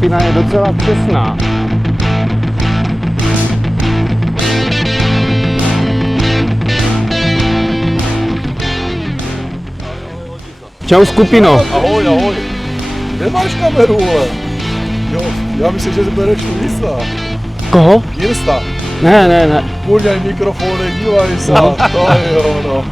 skupina je docela přesná. Čau skupino. Ahoj, ahoj. Kde máš kameru, vole? Jo, já myslím, že bereš tu Insta. Koho? Insta. Ne. Kurňaj mikrofony, dívej se, no. To jo, no.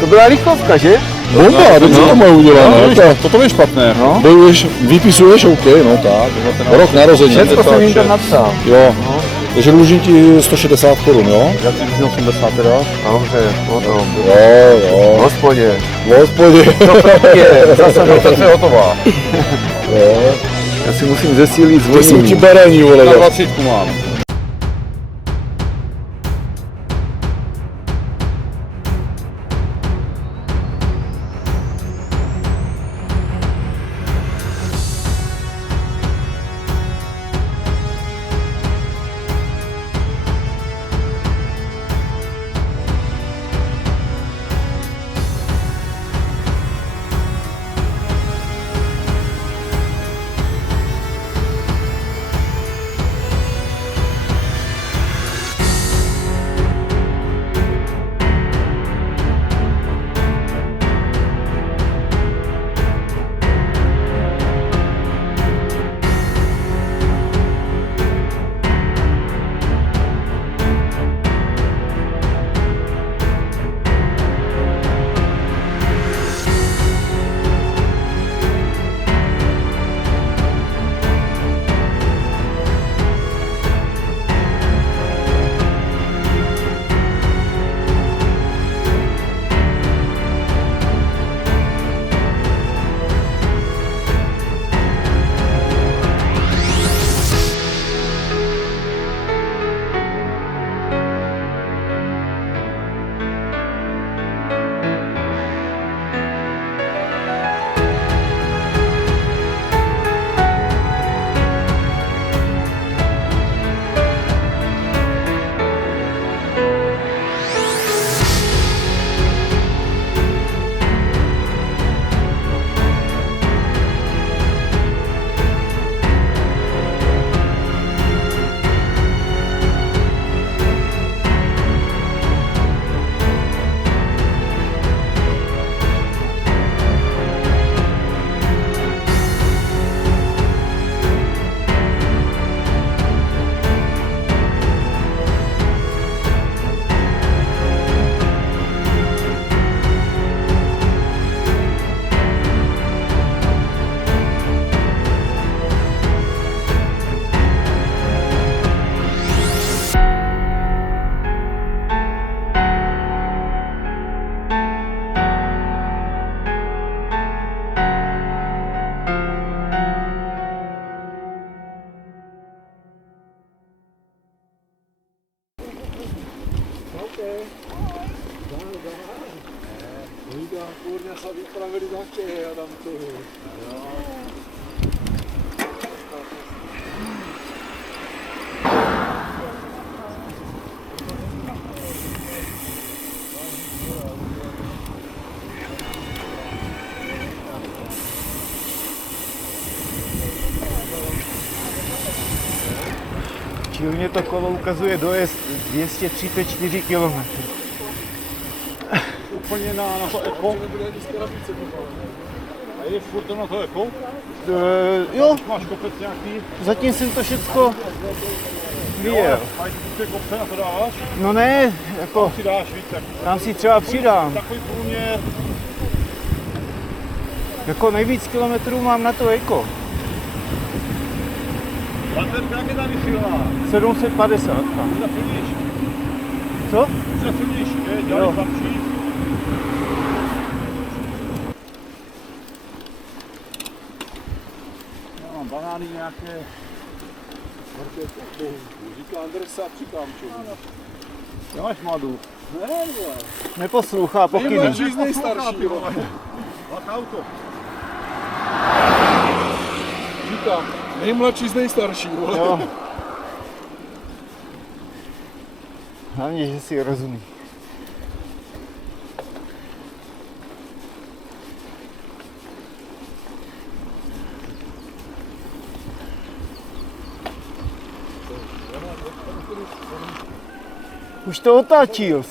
To byla rychlovka, že? Bomba, dobře to má udělané. Toto je špatné. No. Bojuješ, vypisuješ, OK, no tak. Rok narození. Všechno jsem jim tam napsal. Jo. Takže dlužím ti 160 korun, jo? Já jsem 80 teda. Dobře, potom. Jo. V hospodě. V hospodě. Zase dotace hotová. Jo. Já si musím zesílit To jsou ti zvonění. berení, vole. Na 20 mám. Kurňa sa vypravili také, Adam tu. Čilně to kolo ukazuje dojezd 234 km. Úplně na to eko. A je furt to na to eko? Jo, Máš kopec nějaký? zatím jsem to všecko vyjel. A když ty kopce na to dáváš, No ne, jako si dáš, víš, tak tam si třeba přidám. takový průměr. Jako nejvíc kilometrů mám na to eko. Baterka, jak je tady silná? 750. Zasilníš, Co? zasilníš, Jo. děláš slabší. Já mám banány nějaké. Říká Andresa, přikám čo. Děláš madu. Ne, vole. Neposlouchá pokyny. Nejmladší z nejstarší, vole. Vlak auto. Říkám, nejmladší z nejstarší, vole. Jo. Hlavně, že si rozumí. Už to otáčil.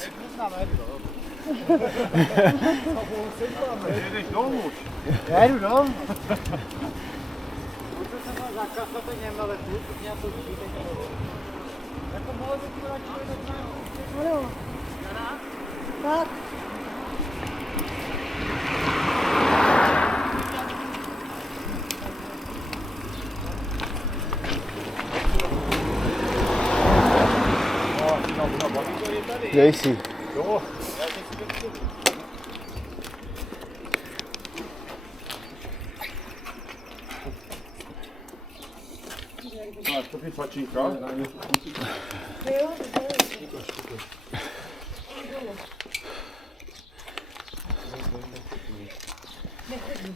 Jedeš dolů. Já jdu domů. Dej si. Jo. Máš taky tlačínka?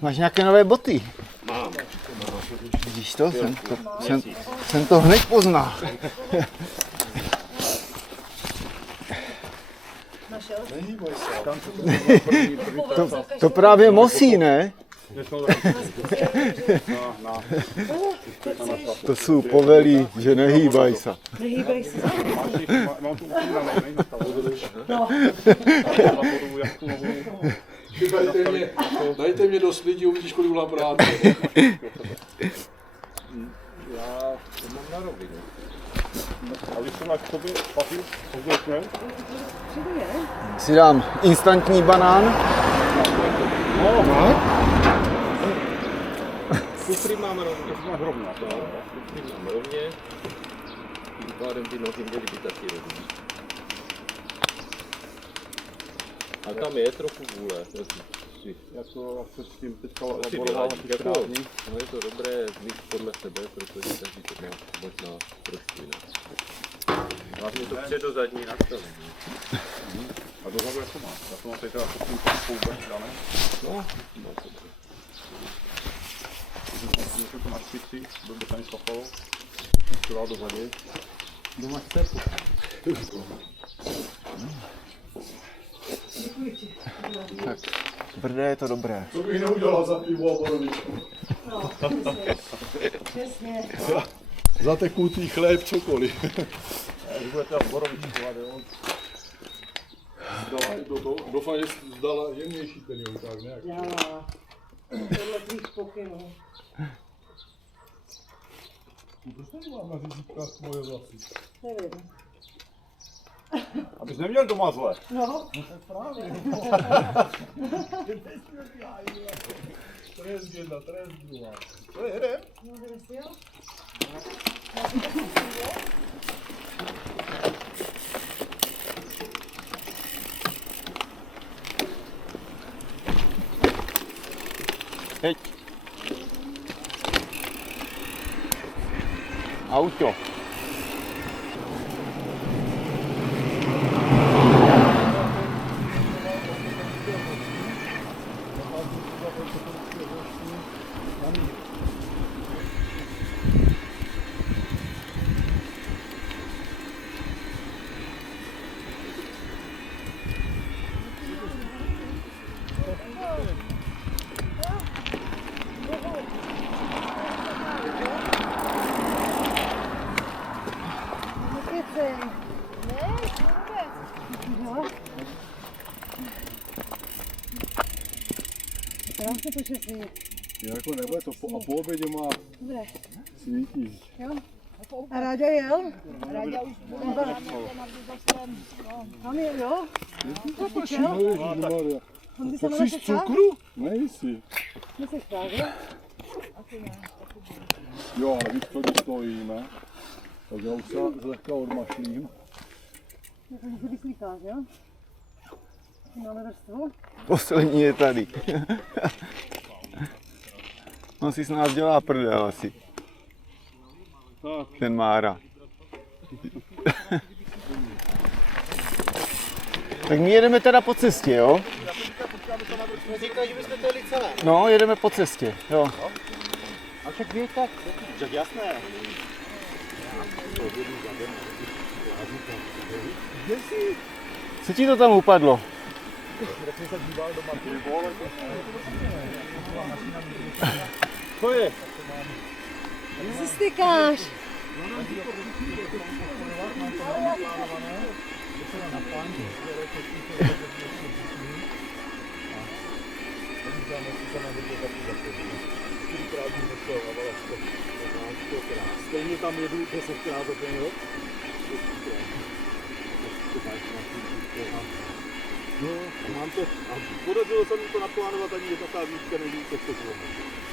Máš nějaké nové boty? Mám. Vidíš to? Jsem to hned poznal. To právě mosí, ne? To jsou povelí, že nehýbaj se. Nehýbej se. Mám tu upínanou, nejde No. Dajte mě dost lidí, uvidíš, kolik byla práce. Já to mám na rovinu. A když to máš k sobě papír, pozdějte. Si dám instantní banán. Kufry máme rovně. To máš rovně. Kufry máme rovně. Tím pádem ty nohy měly být taky rovně. A tam je trochu vůle. Jako se s tím teďka Si laboroval vyladíš, těch jako, dní. no je to dobré mít podle sebe, protože každý to má možná trošku jinak. Hlavně to předozadní nastavení. A dozadu jako máš. Já to mám tady teda pod tím poubem, ne? No, Když to máš špici, by to ani stopalo. To dál dozadu. Doma stepu. Tak, Brde je to dobré. To bych neudělal za pivo a borovičku. Přesně. Za tekutý chléb, cokoliv. Když budete v borovičku, jo. Doufám, že jsi zdala jemnější ten jouták, ne? Já. Podle tvých pokynů. Proč nemám na řízítkách moje vlasy? Nevím. Abys neměl doma zle. No. Trest jedna, trest druhá. To je jeden. No, kde jsi, jo? Teď. Auto. Nekecej. Ne, vůbec. No. Krásně počasí. Jako nebude to, a po obědě má Dobré. svítí. Jo? A Ráďa jel? Tam je, jo? No ježišmarja. On by se Tak mnou jsi z cukru? Nejsi. Myslíš tak, jo? Jo, ale víš, když stojíme, tak já už se zlehka odmašlím. Myslím, že vyslíkáš, jo? Máme vrstvu. Poslední je tady. On si s nás dělá prdel asi. Ten Mára. Tak my jedeme teda po cestě, jo? Říkali, že bychom to jeli celé. No, jedeme po cestě, jo. A však vy tak. Tak jasné. Co ti to tam upadlo? Co je? Si stykáš. Stejně tam jedu 10krát za ten rok. No, mám to, a podařilo se mi to naplánovat, ani jedna ta výška není 100 km.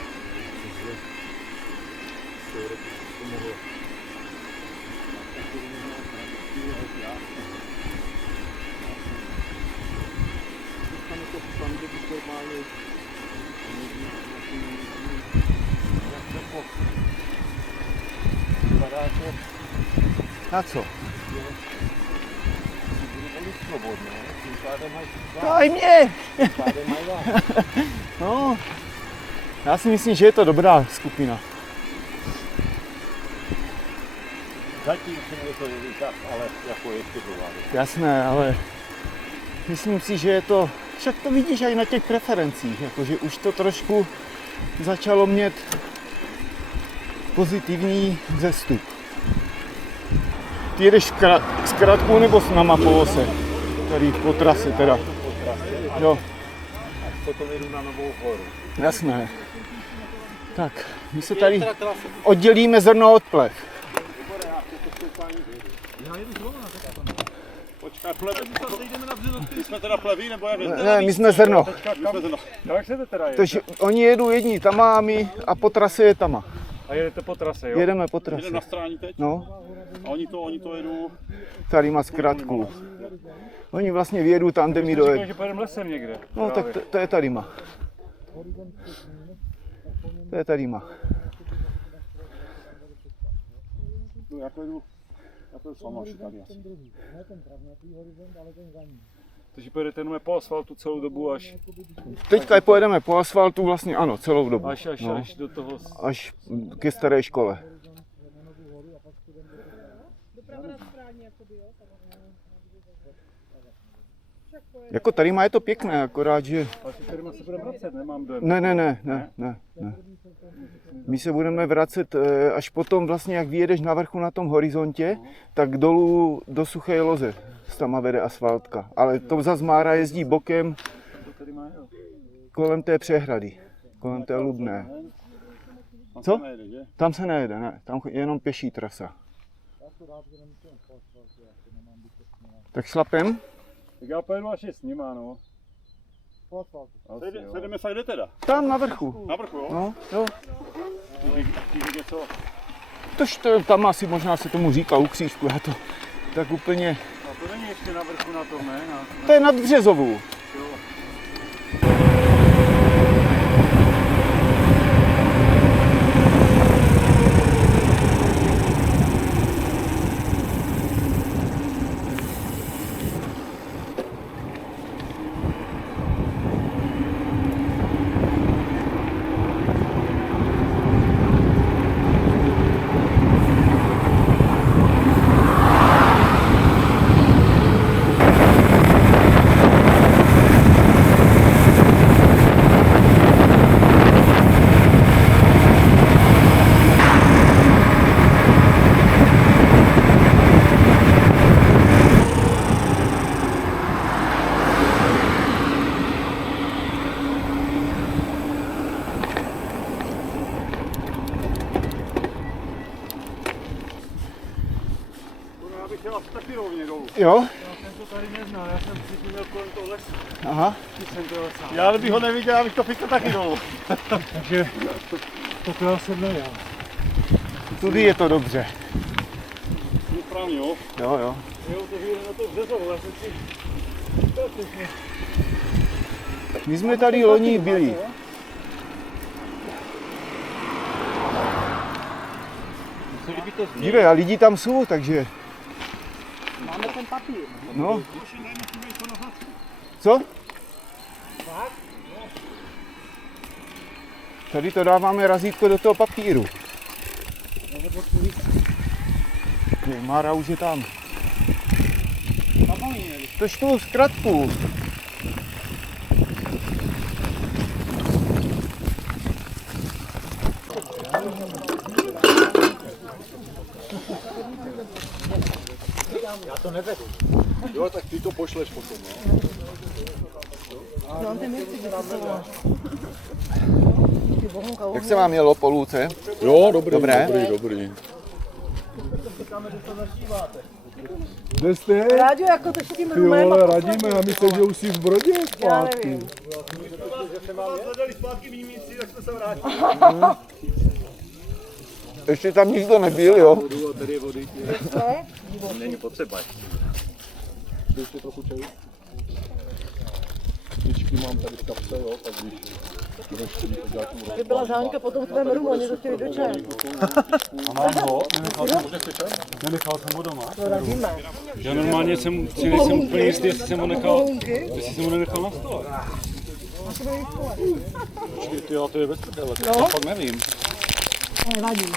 Tam, kde bych normálně Na co? Daj mě! No, já si myslím, že je to dobrá skupina. zatím si mi to jeví tak, ale jako ještě dováží. Jasné, ale myslím si, že je to, však to vidíš i na těch preferencích, jakože už to trošku začalo mít pozitivní vzestup. Ty jedeš s krátkou nebo s náma po ose? Tady po trase teda. Jo. Potom jedu na Novou horu. Jasné. Tak, my se tady oddělíme zrno od plev. Počkej, plevy, jdeme na březo, my jsme teda pleví, nebo jak? Ne, my jsme zrno. Jak se to teda jede? Takže oni jedou jedni tama a po trase je tama. A jedete po trase, jo? Jedeme po trase. Jedeme na strání teď? No, A oni to jedou... tady má zkrátku. Oni vlastně vyjedou tam, kde my Říkali, dojedeme. že pojedeme lesem někde. No, tak to je tady má. To je tady má. No, já to jdu sama tady asi. Takže pojedete jenom po asfaltu celou dobu až Teďka pojedeme po asfaltu vlastně, ano, celou dobu. až No, do toho... až ke staré škole. Jako tady má je to pěkné, akorát, že... Asi tady se bude vracet, nemám dojem. Ne. My se budeme vracet až potom vlastně, jak vyjedeš na vrchu na tom horizontě, tak dolů do Suché Loze tam vede asfaltka. Ale to zas Mára jezdí bokem kolem té přehrady, kolem té Lubné. Co? Tam se nejede, ne. Tam je jenom pěší trasa. Tak šlapem? Tak já pojedu až s nima, no. Sedeme se kde teda? Tam na vrchu. Na vrchu, jo? No, jo. Co? To tam asi možná se tomu říká u křížku, já to tak úplně... A to není ještě na vrchu na tom, ne? To je nad Březovou. bych chtěl taky rovně dolů. Jo? Jsem to tady neznal, já jsem si měl kolem toho lesa. Aha. Jsem to sám. Já bych ho neviděl, abych to fikl taky dolů. Takže pokrál jsem nejel. Tudy je to dobře. No správně, jo. Jo, jo. Jo, to vyjde na to březovou, já jsem si... My jsme tady loni byli. Dívej, a lidi tam jsou, takže... Máme ten papír. No. Co? Tady to dáváme razítko do toho papíru. Mára už je tam. Tož tu zkratku. Jo, tak ty to pošleš potom, no. No, ty mi chci Jak se vám jelo po lůce? Jo, dobrý, Dobré? dobrý. Kde jste? Rádio, jako to s tím Ty rumem. vole, radíme, a myslím, že už jsi v Brodě Já zpátky. nevím. Zadali zpátky výjimníci, tak jsme se vrátili. Ještě tam nikdo nebyl, jo? Není potřeba. Ještě trochu čaju. Tyčky mám tady v kapse, jo, tak když budeš chtít udělat tu Kdyby byla záňka po tom tvém rumu, oni to chtěli do čaje. A mám ho, nenechal jsem ho doma. To radíme. Já normálně jsem úplně jistý, jestli jsem ho nenechal na stole. Počkej, ty, to je bez prdele, to No. fakt nevím. Nevadí.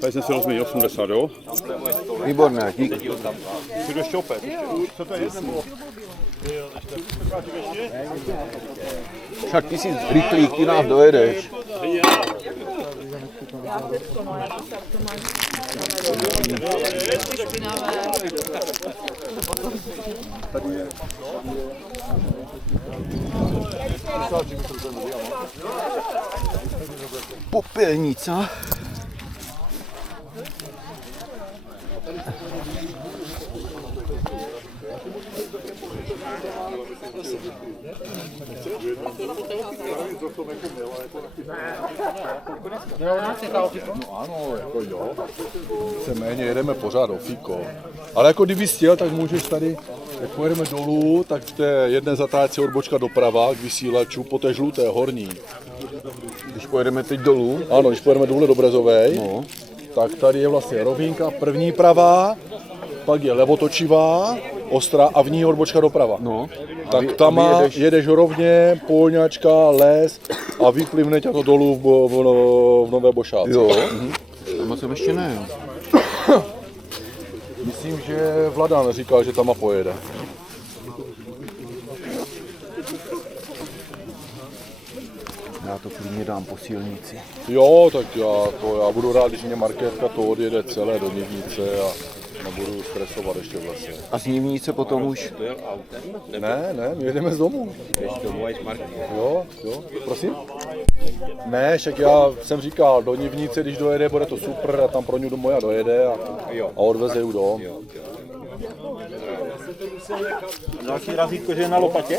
Tady jsem si rozměl 80, jo? Výborné, díky. Jdu ještě opět. Co to je? Však ty si rychlík, ty nás dojedeš. Popelnica. No ano, jako jo. Víceméně jedeme pořád o fíko. Ale jako kdyby chtěl, tak můžeš tady, jak pojedeme dolů, tak v té jedné zatáčce odbočka doprava k vysílaču po té žluté horní. Když pojedeme teď dolů, Ano, když pojedeme dolů do Brezovej, no, tak tady je vlastně rovinka první pravá, pak je levotočivá, ostrá a v ní odbočka doprava. no. Tak tam jedeš rovně, polňačka, les a vyplivne tě to dolů v Nové Bošáce. Jo. Tam jsem ještě ne. Myslím, že Vladan říkal, že tam a pojede. Já to klidně dám po silnici. Jo, tak já budu rád, když mě marketka to odjede celé do Nivnice a nebudu stresovat ještě v lese. A z Nivnice potom už? Ne, my jedeme z domu. Jo, prosím? Ne, však já jsem říkal, do Nivnice, když dojede, bude to super a tam pro ní do moja dojede a odveze ji dom. Další razítko, že je na lopatě?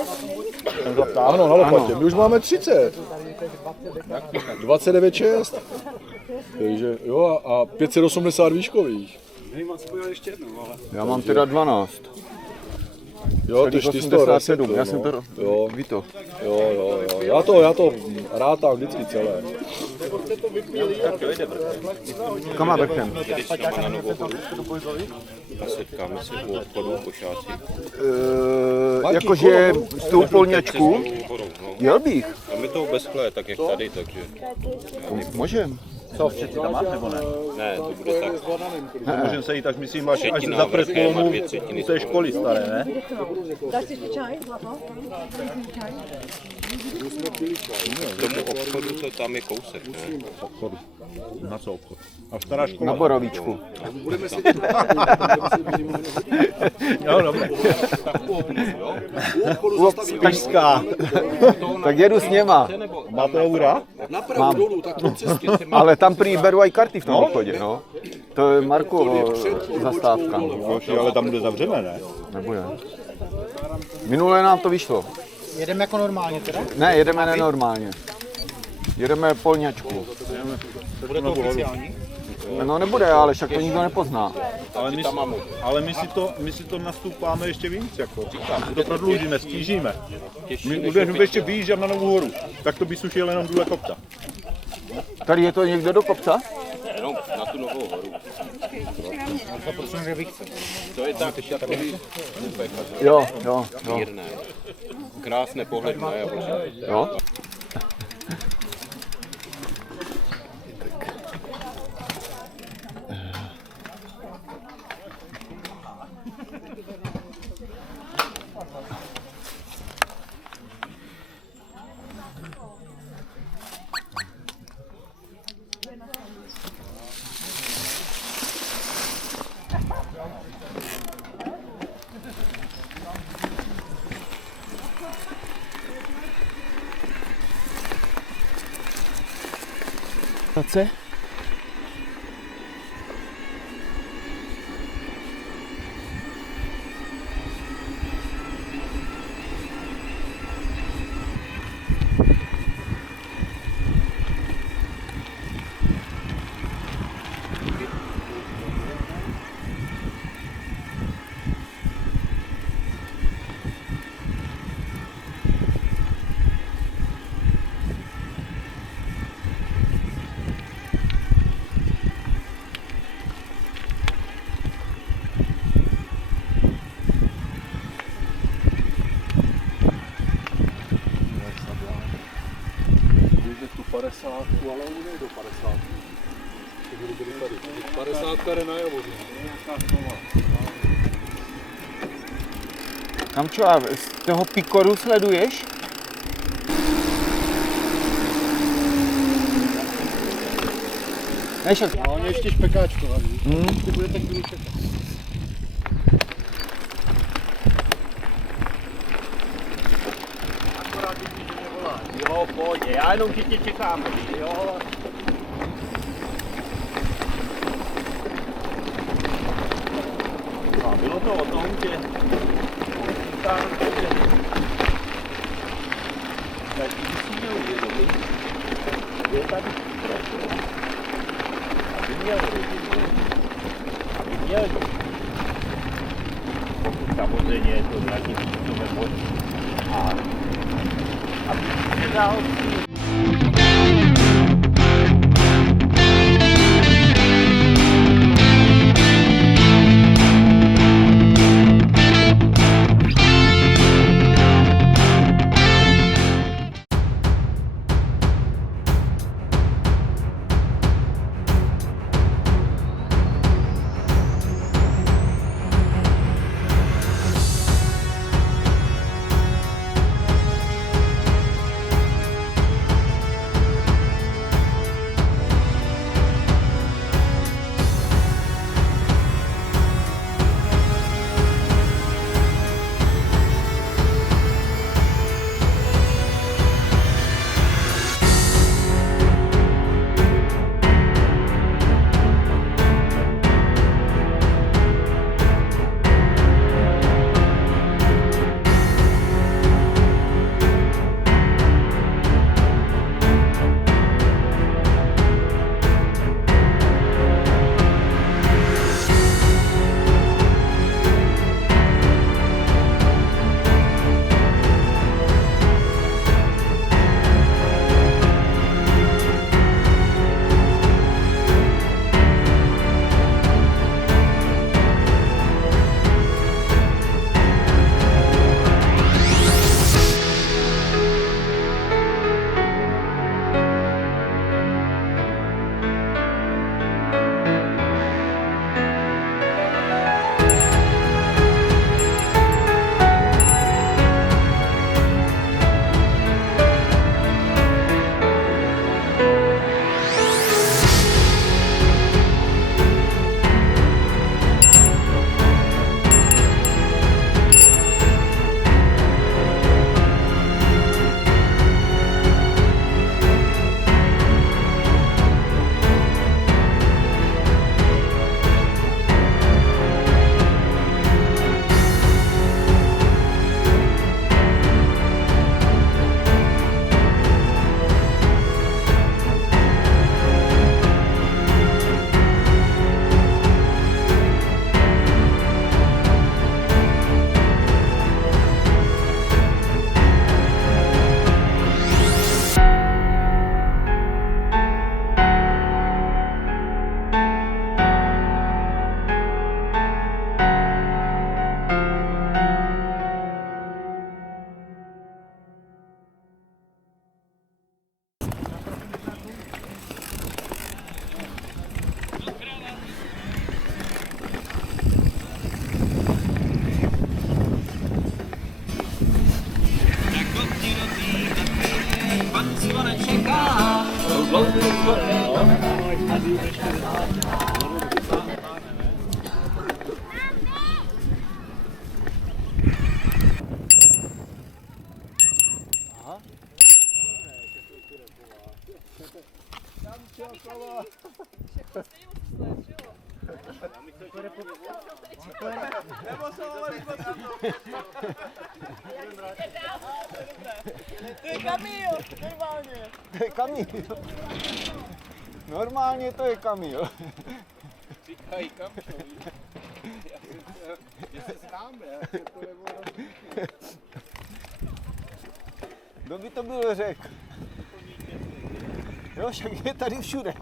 Ano, na lopatě. My už máme 30. 29,6. Takže jo, a 580 výškových. Já mám teda 12. Jo, ty 487. Já jsem to... Jo, Ví to. jo. Já to rátám vždycky celé. Kam má vrchem? A setkáme se u obchodu v Bošáci. Jakože tu polňačku? No. Jel bych. A my to bez skle, tak jak tady, takže Můžem. Co, v Četci tam máš nebo ne? Ne, to bude tak. Můžeme se jít až myslím až Třetina za predpolnou vrchem a 2/3 té školy staré, ne? Dáš si ještě čaj, zlato? Čaj? K tomu obchodu to tam je kousek, ne? Obchodu. Na co obchod? A stará škola. Na Borovičku. Jo, dobré. Píská. Tak jedu s něma. Máte eura? Mám. Ale tam prý beru aj karty v tom obchodě, no. To je Markovo zastávka. Ale tam bude zavřené, ne? Nebude. Minule nám to vyšlo. Jedeme jako normálně teda? Ne, jedeme nenormálně. Jedeme polňačku. Bude to oficiální? No nebude, ale však to nikdo nepozná. Ale my si to nastupáme ještě víc, jako. My to prodloužíme, stížíme. My budeme ještě vyjíždět na Novou horu. Tak to by sušil jenom důle kopta. Tady je to někdo do kopca? Jenom na tu Novou horu. To je tak šatkový, Jo. mírné. Krásné pohled na Jablonec. Jo? Tace? Jde tu 50, ale oni nejdou 50. 50 jde na Jablonec. Kamčo, a z toho Pikoru sleduješ? Než A on je ještě špekáčko, to budete chvíli čekat. Jo, pojď, já jenom že tě čekám, jo. A bylo to o tom, že tak si měl uvědomit, že je tady prostor, aby měl rodinu, aby měl děti. Pokud samozřejmě je to nějakým způsobem možné. A aby se dal To je Kamil, normálně. To je Kamil. Normálně to je Kamil. Říkají Kamčo, že se známe, to nebylo. Kdo by to byl řekl? Jo, však je tady všude.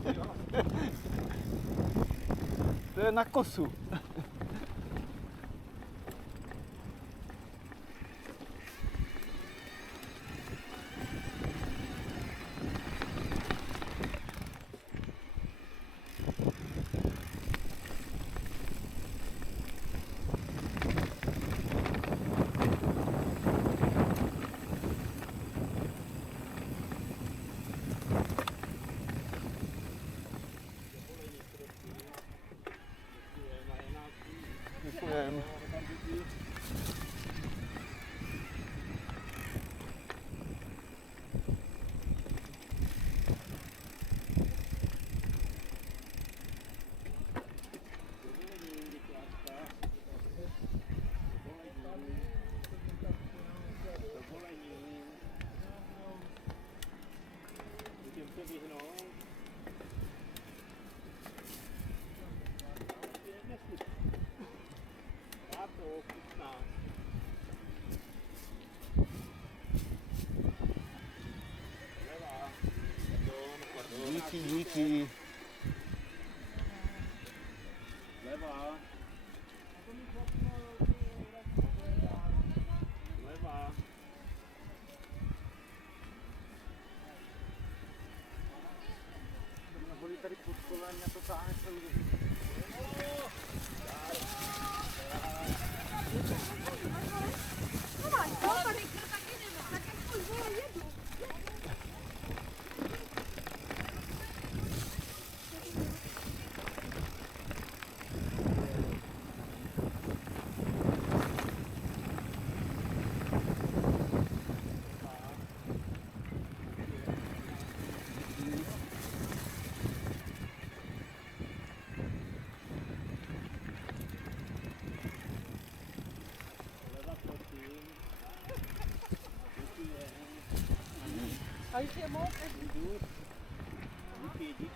To je na kosu. Děkujem. Díky, díky. Levá. Levá. Nabolí tady pod kolem, já to táhne celý dobu. A ještě moc? Díky, díky.